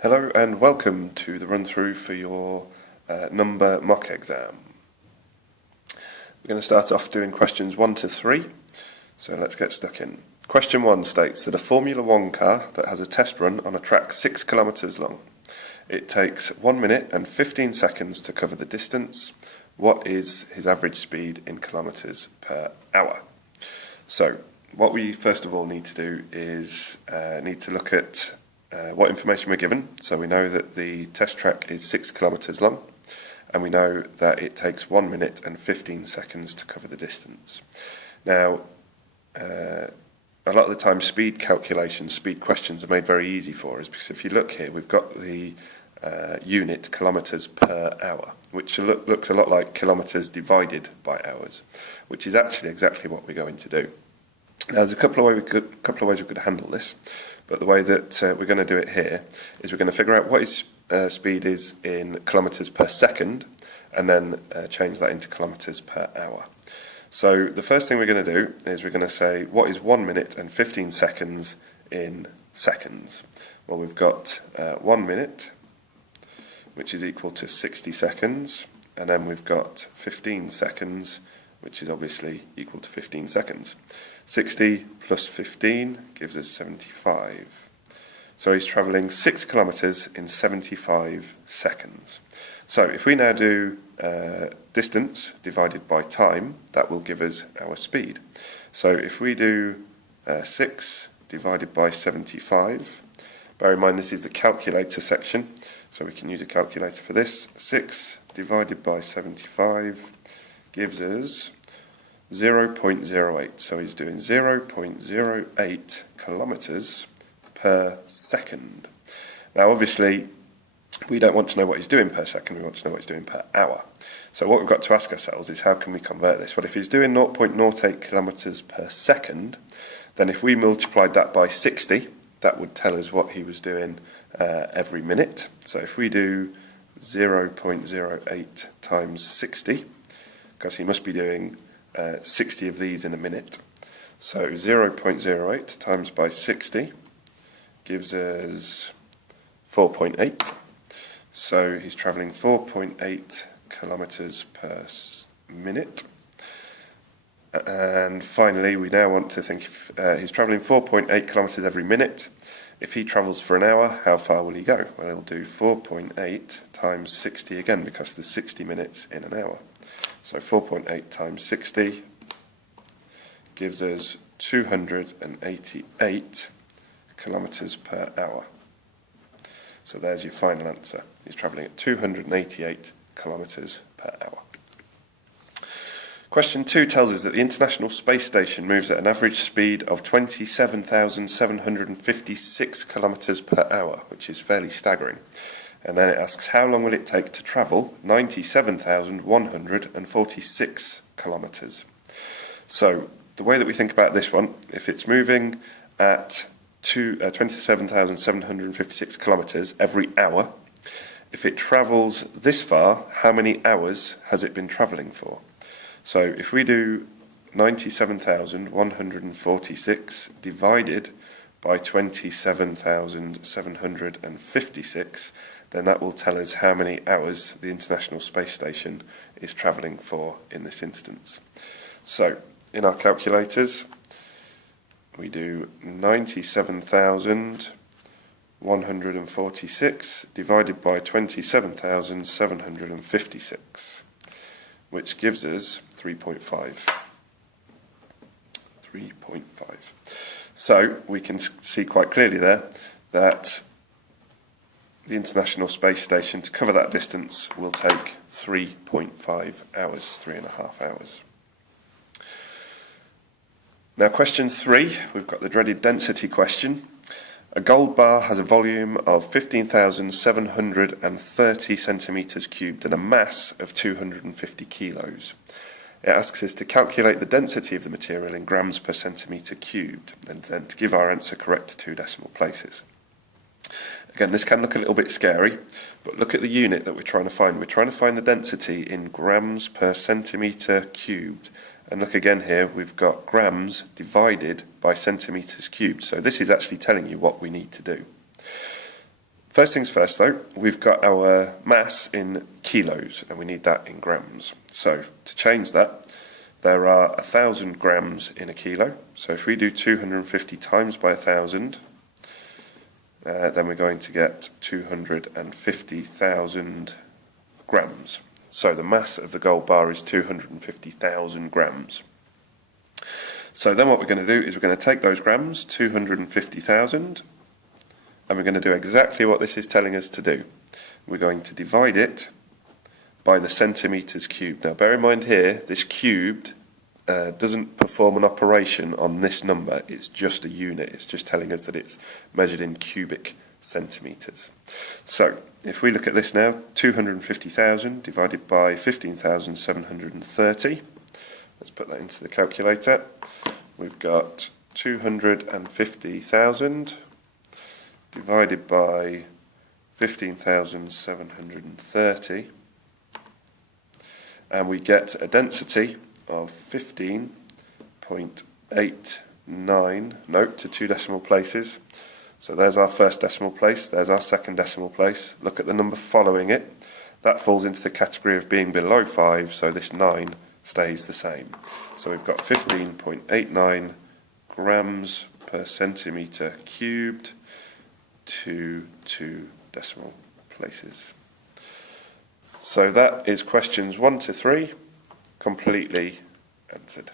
Hello and welcome to the run-through for your number mock exam. We're going to start off doing questions 1 to 3, so let's get stuck in. Question 1 states that a Formula 1 car that has a test run on a track 6 kilometres long. It takes 1 minute and 15 seconds to cover the distance. What is his average speed in kilometres per hour? So what we first of all need to do is need to look at what information we're given. So we know that the test track is 6 kilometres long, and we know that it takes 1 minute and 15 seconds to cover the distance. Now, a lot of the time speed calculations, speed questions are made very easy for us, because if you look here, we've got the unit kilometres per hour, which looks a lot like kilometres divided by hours, which is actually exactly what we're going to do. Now, there's a couple of ways we could handle this, but the way that we're going to do it here is we're going to figure out what his speed is in kilometres per second, and then change that into kilometres per hour. So the first thing we're going to do is we're going to say, what is 1 minute and 15 seconds in seconds? Well, we've got 1 minute, which is equal to 60 seconds, and then we've got 15 seconds, which is obviously equal to 15 seconds. 60 plus 15 gives us 75. So he's travelling 6 kilometres in 75 seconds. So if we now do distance divided by time, that will give us our speed. So if we do 6 divided by 75, bear in mind this is the calculator section, so we can use a calculator for this. 6 divided by 75 gives us 0.08, so he's doing 0.08 kilometres per second. Now obviously we don't want to know what he's doing per second, we want to know what he's doing per hour. So what we've got to ask ourselves is, how can we convert this? Well, if he's doing 0.08 kilometres per second, then if we multiplied that by 60, that would tell us what he was doing every minute. So if we do 0.08 times 60, because he must be doing 60 of these in a minute. So 0.08 times by 60 gives us 4.8. So he's travelling 4.8 kilometres per minute. And finally, we now want to think, if he's travelling 4.8 kilometres every minute, if he travels for an hour, how far will he go? Well, he'll do 4.8 times 60 again, because there's 60 minutes in an hour. So 4.8 times 60 gives us 288 kilometres per hour. So there's your final answer. He's travelling at 288 kilometres per hour. Question 2 tells us that the International Space Station moves at an average speed of 27,756 kilometres per hour, which is fairly staggering. And then it asks, how long will it take to travel 97,146 kilometres? So the way that we think about this one, if it's moving at 27,756 kilometres every hour, if it travels this far, how many hours has it been travelling for? So if we do 97,146 divided by 27,756, then that will tell us how many hours the International Space Station is travelling for in this instance. So in our calculators, we do 97,146 divided by 27,756, which gives us 3.5. 3.5. So we can see quite clearly there that the International Space Station, to cover that distance, will take 3.5 hours, 3.5 hours. Now question 3, we've got the dreaded density question. A gold bar has a volume of 15,730 centimetres cubed and a mass of 250 kilos. It asks us to calculate the density of the material in grams per centimetre cubed, and then to give our answer correct to 2 decimal places. Again, this can look a little bit scary, but look at the unit that we're trying to find. We're trying to find the density in grams per centimetre cubed. And look again here, we've got grams divided by centimetres cubed. So this is actually telling you what we need to do. First things first though, we've got our mass in kilos and we need that in grams. So to change that, there are 1,000 grams in a kilo. So if we do 250 times by 1,000, then we're going to get 250,000 grams. So the mass of the gold bar is 250,000 grams. So then what we're going to do is we're going to take those grams, 250,000, and we're going to do exactly what this is telling us to do. We're going to divide it by the centimetres cubed. Now bear in mind here, this cubed doesn't perform an operation on this number, it's just a unit, it's just telling us that it's measured in cubic centimetres. So if we look at this now, 250,000 divided by 15,730, let's put that into the calculator. We've got 250,000 divided by 15,730, and we get a density of 15.89, note to 2 decimal places. So there's our first decimal place, there's our second decimal place. Look at the number following it. That falls into the category of being below 5, so this 9 stays the same. So we've got 15.89 grams per centimetre cubed to 2 decimal places. So that is questions 1 to 3 completely answered.